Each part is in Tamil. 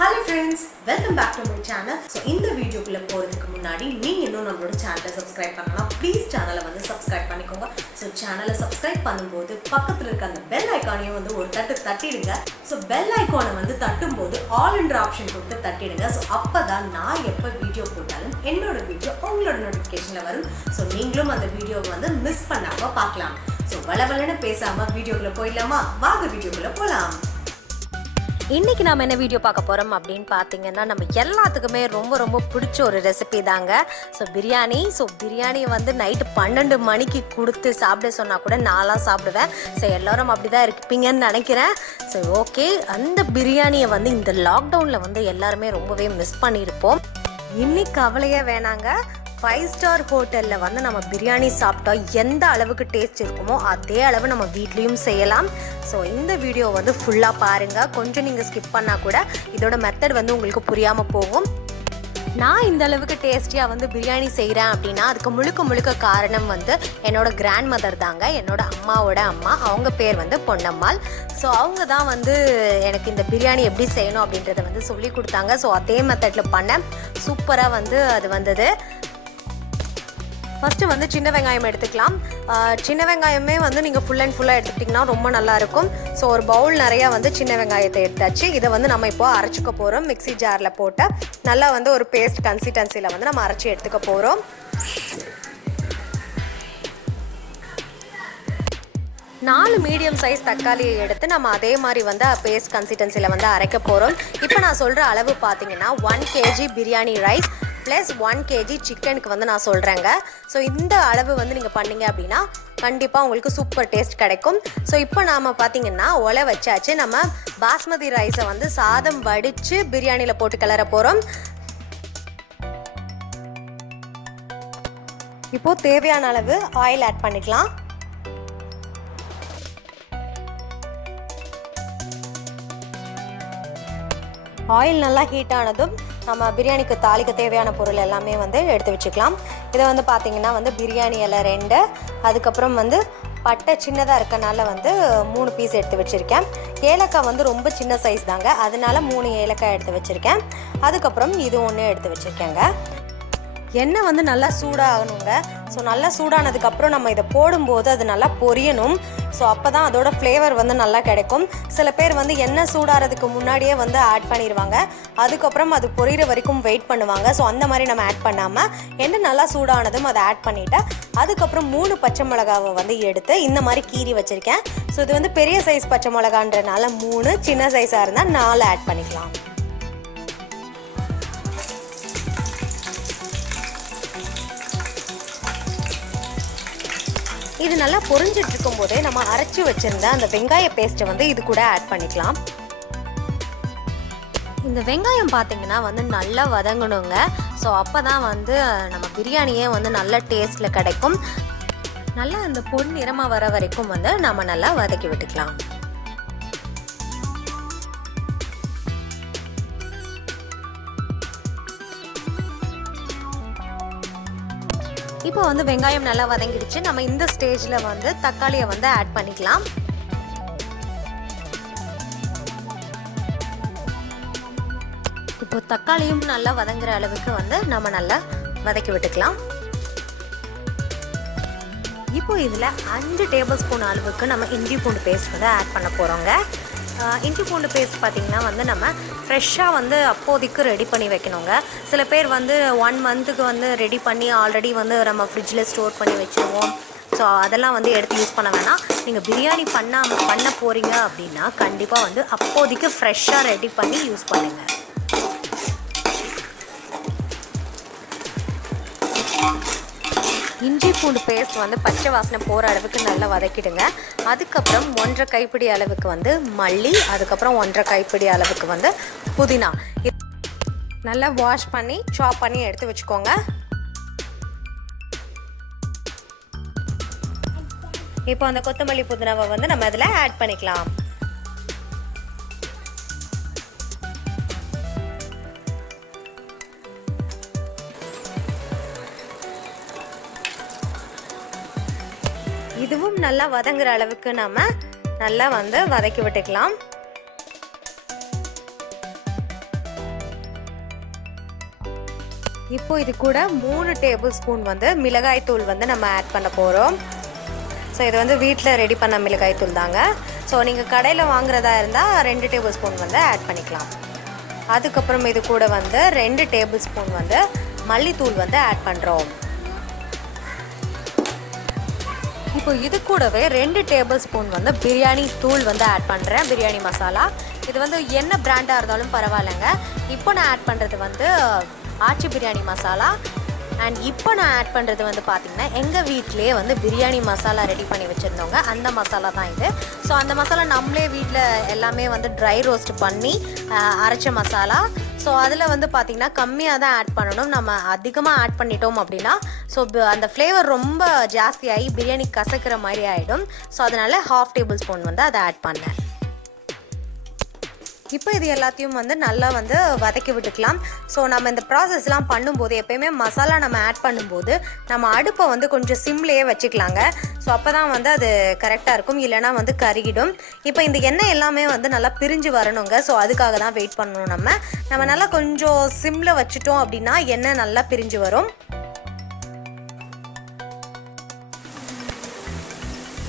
Hello friends, welcome back to my channel. So in the video குள்ள போறதுக்கு முன்னாடி நீங்க இன்னும் நம்மளோட சேனலை subscribe பண்ணலாம். Please சேனலை வந்து subscribe பண்ணிக்கோங்க. So சேனலை subscribe பண்ணும்போது பக்கத்துல இருக்க அந்த bell icon-ஐயும் வந்து ஒரு தட்டிடுங்க. So bell icon-ஐ வந்து தட்டும்போது all என்ற ஆப்ஷன் கொடுத்து தட்டிடுங்க. So அப்பதான் நான் எப்ப வீடியோ போட்டாலும் என்னோட வீடியோ உங்களோட நோட்டிஃபிகேஷன்ல வரும். So நீங்களும் அந்த வீடியோவை வந்து மிஸ் பண்ணாம பார்க்கலாம். So வளவளன்னு பேசாம வீடியோக்குள்ள போயிடலாமா? வாங்க வீடியோக்குள்ள போலாம். இன்றைக்கி நாம் என்ன வீடியோ பார்க்க போகிறோம் அப்படின்னு பார்த்தீங்கன்னா நம்ம எல்லாத்துக்குமே ரொம்ப பிடிச்ச ஒரு ரெசிபி தாங்க. ஸோ பிரியாணியை வந்து நைட்டு 12 மணிக்கு கொடுத்து சாப்பிட சொன்னால் கூட நான்லாம் சாப்பிடுவேன். ஸோ எல்லோரும் அப்படி தான் இருப்பீங்கன்னு நினைக்கிறேன். ஸோ ஓகே, அந்த பிரியாணியை வந்து இந்த லாக்டவுனில் வந்து எல்லாருமே ரொம்பவே மிஸ் பண்ணியிருப்போம். இன்னைக்கு கவலையே வேணாங்க, 5 ஸ்டார் ஹோட்டலில் வந்து நம்ம பிரியாணி சாப்பிட்டா எந்த அளவுக்கு டேஸ்ட் இருக்குமோ அதே அளவு நம்ம வீட்லேயும் செய்யலாம். ஸோ இந்த வீடியோ வந்து ஃபுல்லாக பாருங்கள். கொஞ்சம் நீங்கள் ஸ்கிப் பண்ணால் கூட இதோட மெத்தட் வந்து உங்களுக்கு புரியாமல் போகும். நான் இந்த அளவுக்கு டேஸ்டியாக வந்து பிரியாணி செய்கிறேன் அப்படின்னா அதுக்கு முழுக்க காரணம் வந்து என்னோட கிராண்ட் மதர் தாங்க. என்னோட அம்மாவோட அம்மா, அவங்க பேர் வந்து பொன்னம்மாள். ஸோ அவங்க தான் வந்து எனக்கு இந்த பிரியாணி எப்படி செய்யணும் அப்படின்றத வந்து சொல்லி கொடுத்தாங்க. ஸோ அதே மெத்தடில் பண்ணேன். சூப்பராக வந்து அது வந்தது. ஃபஸ்ட்டு வந்து சின்ன வெங்காயம் எடுத்துக்கலாம். சின்ன வெங்காயமே வந்து நீங்கள் ஃபுல்லாக எடுத்துக்கிட்டிங்கன்னா ரொம்ப நல்லாயிருக்கும். ஸோ ஒரு பவுல் நிறையா வந்து சின்ன வெங்காயத்தை எடுத்தாச்சு. இதை வந்து நம்ம இப்போது அரைச்சிக்க போகிறோம். மிக்ஸி ஜாரில் போட்டு நல்லா வந்து ஒரு பேஸ்ட் கன்சிஸ்டன்சியில் வந்து நம்ம அரைச்சி எடுத்துக்க போகிறோம். 4 மீடியம் சைஸ் தக்காளியை எடுத்து நம்ம அதே மாதிரி வந்து பேஸ்ட் கன்சிஸ்டன்சியில் வந்து அரைக்க போகிறோம். இப்போ நான் சொல்கிற அளவு பார்த்தீங்கன்னா 1 kg biryani rice plus 1 kg சிக்கனுக்கு வந்து நான் சொல்கிறேங்க. ஸோ இந்த அளவு வந்து நீங்கள் பண்ணிங்க அப்படின்னா கண்டிப்பாக உங்களுக்கு சூப்பர் டேஸ்ட் கிடைக்கும். ஸோ இப்போ நாம் பார்த்திங்கன்னா ஒலை வச்சாச்சு. நம்ம பாஸ்மதி ரைஸை வந்து சாதம் வடித்து பிரியாணியில் போட்டு கிளற போகிறோம். இப்போது தேவையான அளவு ஆயில் ஆட் பண்ணிக்கலாம். ஆயில் நல்லா ஹீட் ஆனதும் நம்ம பிரியாணிக்கு தாளிக்க தேவையான பொருள் எல்லாமே வந்து எடுத்து வச்சுக்கலாம். இதை வந்து பார்த்திங்கன்னா வந்து பிரியாணி இலை 2, அதுக்கப்புறம் வந்து பட்டை சின்னதாக இருக்கனால வந்து 3 பீஸ் எடுத்து வச்சுருக்கேன். ஏலக்காய் வந்து ரொம்ப சின்ன சைஸ் தாங்க, அதனால 3 ஏலக்காய் எடுத்து வச்சுருக்கேன். அதுக்கப்புறம் இது 1 எடுத்து வச்சுருக்கேங்க. எண்ணெய் வந்து நல்லா சூடாகணுங்க. ஸோ நல்லா சூடானதுக்கப்புறம் நம்ம இதை போடும்போது அது நல்லா பொரியணும். ஸோ அப்போ தான் அதோட ஃப்ளேவர் வந்து நல்லா கிடைக்கும். சில பேர் வந்து எண்ணெய் சூடாகிறதுக்கு முன்னாடியே வந்து ஆட் பண்ணிடுவாங்க, அதுக்கப்புறம் அது பொரியிற வரைக்கும் வெயிட் பண்ணுவாங்க. ஸோ அந்த மாதிரி நம்ம ஆட் பண்ணாமல் எண்ணெய் நல்லா சூடானதும் அதை ஆட் பண்ணிவிட்டு அதுக்கப்புறம் 3 பச்சை மிளகாவை வந்து எடுத்து இந்த மாதிரி கீறி வச்சுருக்கேன். ஸோ இது வந்து பெரிய சைஸ் பச்சை மிளகான்றனால 3, சின்ன சைஸாக இருந்தால் 4 ஆட் பண்ணிக்கலாம். இது நல்லா பொரிஞ்சிட்டு இருக்கும் போதே நம்ம அரைச்சி வச்சிருந்த அந்த வெங்காய பேஸ்ட்டை வந்து இது கூட ஆட் பண்ணிக்கலாம். இந்த வெங்காயம் பார்த்தீங்கன்னா வந்து நல்லா வதங்கணுங்க. ஸோ அப்போ தான் வந்து நம்ம பிரியாணியே வந்து நல்ல டேஸ்ட்டில் கிடைக்கும். நல்லா அந்த பொன் நிறமாக வர வரைக்கும் வந்து நம்ம நல்லா வதக்கி விட்டுக்கலாம். இப்போ வந்து வெங்காயம் நல்லா வதங்கிடுச்சு. நம்ம இந்த ஸ்டேஜில் வந்து தக்காளியை வந்து ஆட் பண்ணிக்கலாம். இப்போ தக்காளியும் நல்லா வதங்குற அளவுக்கு வந்து நம்ம நல்லா வதக்கி விட்டுக்கலாம். இப்போ இதில் 5 டேபிள் ஸ்பூன் அளவுக்கு நம்ம இஞ்சி பூண்டு பேஸ்ட் வந்து ஆட் பண்ண போகிறோங்க. இஞ்சி பூண்டு பேஸ்ட் பார்த்திங்கன்னா வந்து நம்ம ஃப்ரெஷ்ஷாக வந்து அப்போதைக்கு ரெடி பண்ணி வைக்கணுங்க. சில பேர் வந்து 1 மந்த்துக்கு வந்து ரெடி பண்ணி ஆல்ரெடி வந்து நம்ம ஃப்ரிட்ஜில் ஸ்டோர் பண்ணி வச்சுருவோம். ஸோ அதெல்லாம் வந்து எடுத்து யூஸ் பண்ண வேணாம். நீங்கள் பிரியாணி பண்ண போகிறீங்க அப்படின்னா கண்டிப்பாக வந்து அப்போதைக்கு ஃப்ரெஷ்ஷாக ரெடி பண்ணி யூஸ் பண்ணுங்கள். இஞ்சி பூண்டு பேஸ்ட் வந்து பச்சை வாசனை போகிற அளவுக்கு நல்லா வதக்கிடுங்க. அதுக்கப்புறம் 1.5 கைப்பிடி அளவுக்கு வந்து மல்லி, அதுக்கப்புறம் 1.5 கைப்பிடி அளவுக்கு வந்து புதினா நல்லா வாஷ் பண்ணி சாப் பண்ணி எடுத்து வச்சுக்கோங்க. இப்போ அந்த கொத்தமல்லி புதினாவை வந்து நம்ம அதில் ஆட் பண்ணிக்கலாம். இதுவும் நல்லா வதங்குற அளவுக்கு நம்ம நல்லா வந்து வதக்கி விட்டுக்கலாம். இப்போ இது கூட 3 டேபிள் ஸ்பூன் வந்து மிளகாய் தூள் வந்து நம்ம ஆட் பண்ண போகிறோம். ஸோ இது வந்து வீட்டில் ரெடி பண்ண மிளகாய் தூள் தாங்க. ஸோ நீங்கள் கடையில் வாங்குறதா இருந்தால் 2 டேபிள் ஸ்பூன் வந்து ஆட் பண்ணிக்கலாம். அதுக்கப்புறம் இது கூட வந்து 2 டேபிள் ஸ்பூன் வந்து மல்லித்தூள் வந்து ஆட் பண்ணுறோம். இப்போ இது கூடவே 2 டேபிள் ஸ்பூன் வந்து பிரியாணி தூள் வந்து ஆட் பண்ணுறேன், பிரியாணி மசாலா. இது வந்து என்ன பிராண்டாக இருந்தாலும் பரவாயில்லைங்க. இப்போ நான் ஆட் பண்ணுறது வந்து ஆச்சி பிரியாணி மசாலா. அண்ட் இப்போ நான் ஆட் பண்ணுறது வந்து பார்த்திங்கன்னா எங்கள் வீட்டிலே வந்து பிரியாணி மசாலா ரெடி பண்ணி வச்சுருந்தோங்க, அந்த மசாலா தான் இது. ஸோ அந்த மசாலா நம்மளே வீட்டில் எல்லாமே வந்து ட்ரை ரோஸ்ட் பண்ணி அரைச்ச மசாலா. ஸோ அதில் வந்து பார்த்திங்கன்னா கம்மியாக தான் ஆட் பண்ணணும். நம்ம அதிகமாக ஆட் பண்ணிட்டோம் அப்படின்னா ஸோ அந்த ஃப்ளேவர் ரொம்ப ஜாஸ்தியாகி பிரியாணி கசக்கிற மாதிரி ஆகிடும். ஸோ அதனால் 1/2 டேபிள் ஸ்பூன் வந்து அதை ஆட் பண்ணேன். இப்போ இது எல்லாத்தையும் வந்து நல்லா வந்து வதக்கி விட்டுக்கலாம். ஸோ நம்ம இந்த ப்ராசஸ்லாம் பண்ணும்போது எப்போயுமே மசாலா நம்ம ஆட் பண்ணும்போது நம்ம அடுப்பை வந்து கொஞ்சம் சிம்லேயே வச்சுக்கலாங்க. ஸோ அப்போ தான் வந்து அது கரெக்டாக இருக்கும், இல்லைனா வந்து கருகிடும். இப்போ இந்த எண்ணெய் எல்லாமே வந்து நல்லா பிரிஞ்சு வரணுங்க. ஸோ அதுக்காக தான் வெயிட் பண்ணணும். நம்ம நல்லா கொஞ்சம் சிம்மில் வச்சுட்டோம் அப்படின்னா எண்ணெய் நல்லா பிரிஞ்சு வரும்.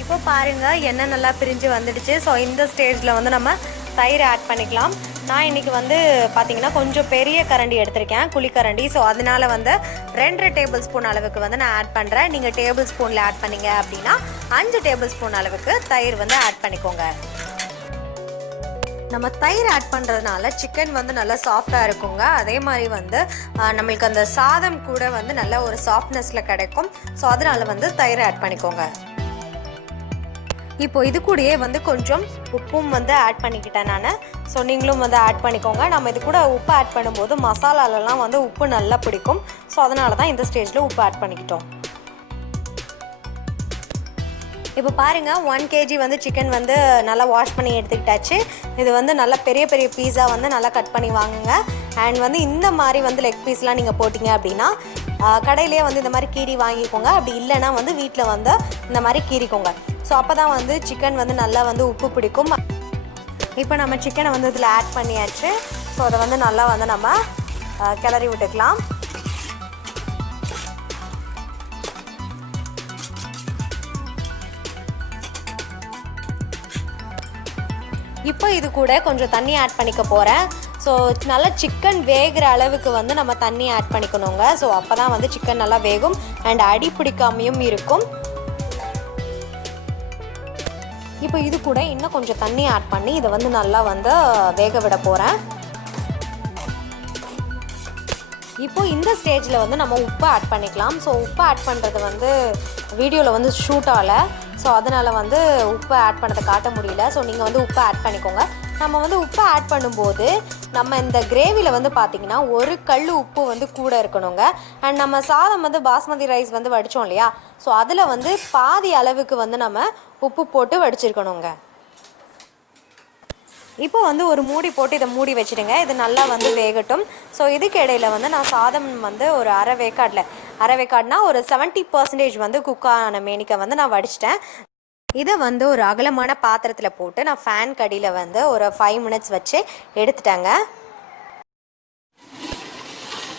இப்போ பாருங்கள் எண்ணெய் நல்லா பிரிஞ்சு வந்துடுச்சு. ஸோ இந்த ஸ்டேஜில் வந்து நம்ம தயிர் ஆட் பண்ணிக்கலாம். நான் இன்றைக்கி வந்து பார்த்திங்கன்னா கொஞ்சம் பெரிய கரண்டி எடுத்திருக்கேன், குழிக்கரண்டி. ஸோ அதனால் வந்து 2 டேபிள் ஸ்பூன் அளவுக்கு வந்து நான் ஆட் பண்ணுறேன். நீங்கள் டேபிள் ஸ்பூனில் ஆட் பண்ணிங்க அப்படின்னா 5 டேபிள் ஸ்பூன் அளவுக்கு தயிர் வந்து ஆட் பண்ணிக்கோங்க. நம்ம தயிர் ஆட் பண்ணுறதுனால சிக்கன் வந்து நல்லா சாஃப்டாக இருக்குங்க. அதே மாதிரி வந்து நம்மளுக்கு அந்த சாதம் கூட வந்து நல்ல ஒரு சாஃப்ட்னஸில் கிடைக்கும். ஸோ அதனால் வந்து தயிர் ஆட் பண்ணிக்கோங்க. இப்போ இது கூடயே வந்து கொஞ்சம் உப்பும் வந்து ஆட் பண்ணிக்கிட்டேன் நான். ஸோ நீங்களும் வந்து ஆட் பண்ணிக்கோங்க. நம்ம இது கூட உப்பு ஆட் பண்ணும்போது மசாலாலெலாம் வந்து உப்பு நல்லா பிடிக்கும். ஸோ அதனால தான் இந்த ஸ்டேஜில் உப்பு ஆட் பண்ணிக்கிட்டோம். இப்போ பாருங்கள் 1 kg வந்து சிக்கன் வந்து நல்லா வாஷ் பண்ணி எடுத்துக்கிட்டாச்சு. இது வந்து நல்லா பெரிய பெரிய பீஸா வந்து நல்லா கட் பண்ணி வாங்குங்க. அண்ட் வந்து இந்த மாதிரி வந்து லெக் பீஸ்லாம் நீங்கள் போட்டிங்க அப்படின்னா கடையிலே வந்து இந்த மாதிரி கீரி வாங்கிக்கோங்க. அப்படி இல்லைன்னா வந்து வீட்டில் வந்து இந்த மாதிரி கீரிக்கோங்க. ஸோ அப்போ தான் வந்து சிக்கன் வந்து நல்லா வந்து உப்பு பிடிக்கும். இப்போ நம்ம சிக்கனை வந்து இதில் ஆட் பண்ணியாச்சு. ஸோ அதை வந்து நல்லா வந்து நம்ம கிளறி விட்டுக்கலாம். இப்போ இது கூட கொஞ்சம் தண்ணி ஆட் பண்ணிக்க போகிறேன். ஸோ நல்லா சிக்கன் வேகிற அளவுக்கு வந்து நம்ம தண்ணி ஆட் பண்ணிக்கணுங்க. ஸோ அப்போ தான் வந்து சிக்கன் நல்லா வேகும் அண்ட் அடி பிடிக்காமையும் இருக்கும். இப்போ இது கூட இன்னும் கொஞ்சம் தண்ணி ஆட் பண்ணி இதை வந்து நல்லா வந்து வேக விட போகிறேன். இப்போ இந்த ஸ்டேஜில் வந்து நம்ம உப்பு ஆட் பண்ணிக்கலாம். ஸோ உப்பு ஆட் பண்ணுறது வந்து வீடியோவில் வந்து ஷூட் ஆகலை. ஸோ அதனால் வந்து உப்பு ஆட் பண்ணதை காட்ட முடியல. ஸோ நீங்கள் வந்து உப்பு ஆட் பண்ணிக்கோங்க. நம்ம வந்து உப்பு ஆட் பண்ணும்போது நம்ம இந்த கிரேவியில் வந்து பார்த்திங்கன்னா 1 கல் உப்பு வந்து கூட இருக்கணுங்க. அண்ட் நம்ம சாதம் வந்து பாஸ்மதி ரைஸ் வந்து வடித்தோம் இல்லையா, ஸோ அதில் வந்து பாதி அளவுக்கு வந்து நம்ம உப்பு போட்டு வடிச்சிருக்கணுங்க. இப்போ வந்து ஒரு மூடி போட்டு இதை மூடி வச்சுடுங்க. இது நல்லா வந்து வேகட்டும். ஸோ இதுக்கு இடையில வந்து நான் சாதம் வந்து ஒரு அரை வேக்காடுனா ஒரு 70% வந்து குக்கான மேனிக்கை வந்து நான் வடிச்சிட்டேன். இதை வந்து ஒரு அகலமான பாத்திரத்தில் போட்டு நான் ஃபேன் கடியில் வந்து ஒரு 5 minutes வச்சு எடுத்துட்டேங்க.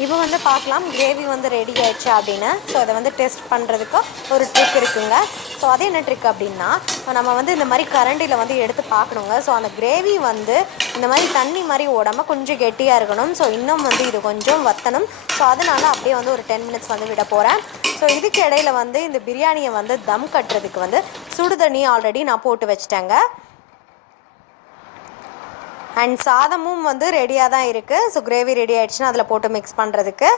இப்போ வந்து பார்க்கலாம் கிரேவி வந்து ரெடி ஆயிடுச்சு அப்படின்னு. ஸோ அதை வந்து டெஸ்ட் பண்ணுறதுக்கு ஒரு ட்ரிக் இருக்குங்க. ஸோ அது என்ன ட்ரிக் அப்படின்னா, நம்ம வந்து இந்த மாதிரி கரண்டியில் வந்து எடுத்து பார்க்கணுங்க. ஸோ அந்த கிரேவி வந்து இந்த மாதிரி தண்ணி மாதிரி ஓடாமல் கொஞ்சம் கெட்டியாக இருக்கணும். ஸோ இன்னும் வந்து இது கொஞ்சம் வற்றணும். ஸோ அதனால் அப்படியே வந்து ஒரு 10 minutes வந்து விட போகிறேன். ஸோ இதுக்கு இடையில வந்து இந்த பிரியாணியை வந்து தம் கட்டுறதுக்கு வந்து சுடு தண்ணி ஆல்ரெடி நான் போட்டு வச்சிட்டேங்க. அண்ட் சாதமும் வந்து ரெடியாக தான் இருக்குது. ஸோ கிரேவி ரெடி ஆகிடுச்சுன்னா அதில் போட்டு மிக்ஸ் பண்ணுறதுக்கு.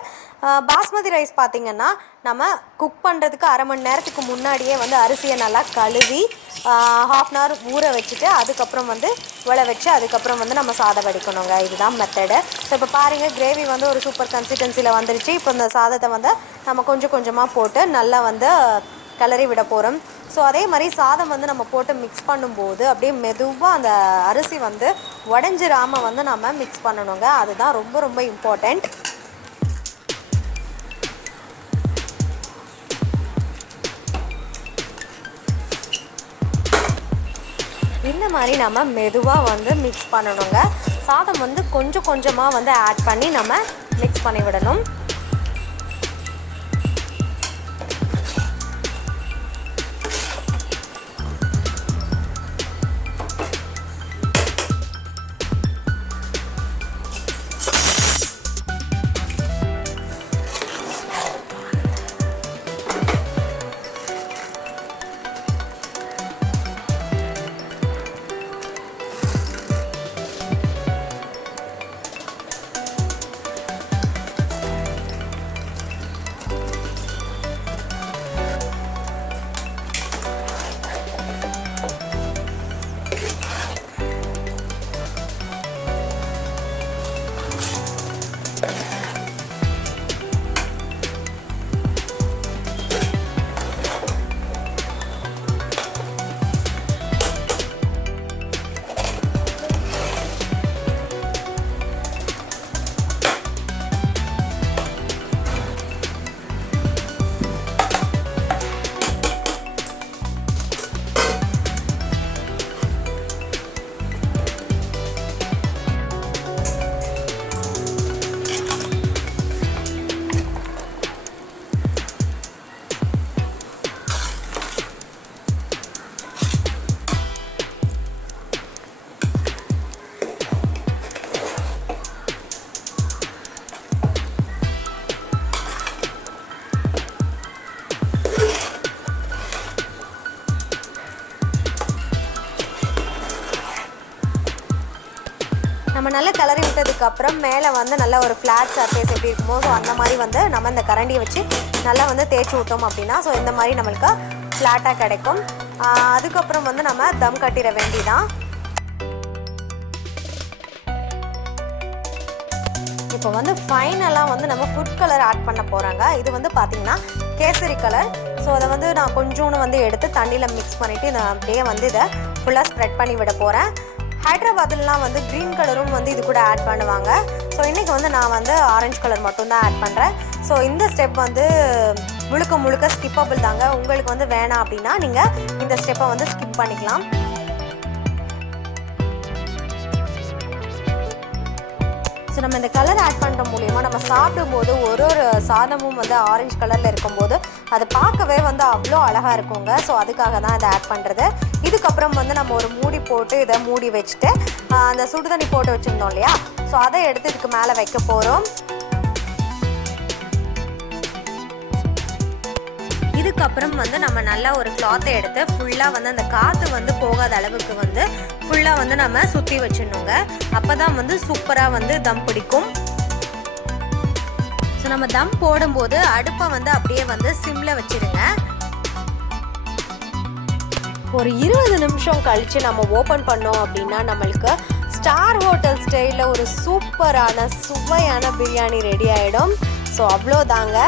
பாஸ்மதி ரைஸ் பார்த்திங்கன்னா நம்ம குக் பண்ணுறதுக்கு 1/2 மணி நேரத்துக்கு முன்னாடியே வந்து அரிசியை நல்லா கழுவி 1/2 hour ஊற வச்சுட்டு அதுக்கப்புறம் வந்து உலை வச்சு அதுக்கப்புறம் வந்து நம்ம சாதம் வடிக்கணுங்க. இதுதான் மெத்தடு. ஸோ இப்போ பாருங்கள் கிரேவி வந்து ஒரு சூப்பர் கன்சிஸ்டன்சியில் வந்துருச்சு. இப்போ இந்த சாதத்தை வந்து நம்ம கொஞ்சம் கொஞ்சமாக போட்டு நல்லா வந்து கிளறி விட போகிறோம். ஸோ அதே மாதிரி சாதம் வந்து நம்ம போட்டு மிக்ஸ் பண்ணும்போது அப்படியே மெதுவாக அந்த அரிசி வந்து உடஞ்சிராமல் வந்து நம்ம மிக்ஸ் பண்ணணுங்க. அதுதான் ரொம்ப ரொம்ப இம்பார்ட்டண்ட். இந்த மாதிரி நம்ம மெதுவாக வந்து மிக்ஸ் பண்ணணுங்க. சாதம் வந்து கொஞ்சம் கொஞ்சமாக வந்து ஆட் பண்ணி நம்ம மிக்ஸ் பண்ணி விடணும். நம்ம நல்லா கிளறி விட்டதுக்கப்புறம் மேலே வந்து நல்லா ஒரு ஃப்ளாட் சர்ஃபேஸ் எப்படி இருக்குமோ ஸோ அந்த மாதிரி வந்து நம்ம இந்த கரண்டியை வச்சு நல்லா வந்து தேய்ச்சி விட்டோம் அப்படின்னா ஸோ இந்த மாதிரி நம்மளுக்கு ஃப்ளாட்டாக கிடைக்கும். அதுக்கப்புறம் வந்து நம்ம தம் கட்டிட வேண்டிதான். இப்போ வந்து ஃபைனலாக வந்து நம்ம ஃபுட் கலர் ஆட் பண்ண போகிறாங்க. இது வந்து பார்த்திங்கன்னா கேசரி கலர். ஸோ அதை வந்து நான் கொஞ்சோன்னு வந்து எடுத்து தண்ணியில் மிக்ஸ் பண்ணிவிட்டு நான் அப்படியே வந்து இதை ஃபுல்லாக ஸ்ப்ரெட் பண்ணி விட போகிறேன். ஹைதராபாத்லாம் வந்து க்ரீன் கலரும் வந்து இது கூட ஆட் பண்ணுவாங்க. ஸோ இன்றைக்கி வந்து நான் வந்து ஆரஞ்சு கலர் மட்டும்தான் ஆட் பண்ணுறேன். ஸோ இந்த ஸ்டெப் வந்து முழுக்க ஸ்கிப்பபிள் தாங்க. உங்களுக்கு வந்து வேணாம் அப்படின்னா நீங்கள் இந்த ஸ்டெப்பை வந்து ஸ்கிப் பண்ணிக்கலாம். ஸோ நம்ம இந்த கலர் ஆட் பண்ணுற மூலிமா நம்ம சாப்பிடும்போது ஒரு சாதமும் வந்து ஆரஞ்சு கலரில் இருக்கும்போது அது பார்க்கவே வந்து அவ்வளோ அழகாக இருக்குங்க. ஸோ அதுக்காக தான் இதை ஆட் பண்ணுறது. இதுக்கப்புறம் வந்து நம்ம ஒரு மூடி போட்டு இதை மூடி வச்சுட்டு அந்த சுடுதண்ணி போட்டு வச்சுருந்தோம் இல்லையா, ஸோ அதை எடுத்து இதுக்கு மேலே வைக்க போகிறோம். இதுக்கப்புறம் வந்து நம்ம நல்லா ஒரு கிளாத்தை எடுத்து ஃபுல்லாக வந்து அந்த காற்று வந்து போகாத அளவுக்கு வந்து ஃபுல்லாக வந்து நம்ம சுற்றி வச்சிடணுங்க. அப்போ தான் வந்து சூப்பராக வந்து தம் பிடிக்கும். ஸோ நம்ம தம் போடும்போது அடுப்பை வந்து அப்படியே வந்து சிம்மில் வச்சுருங்க. ஒரு 20 நிமிஷம் கழித்து நம்ம ஓப்பன் பண்ணோம் அப்படின்னா நம்மளுக்கு ஸ்டார் ஹோட்டல் ஸ்டைலில் ஒரு சூப்பரான சுவையான பிரியாணி ரெடி ஆகிடும். ஸோ அவ்வளோதாங்க.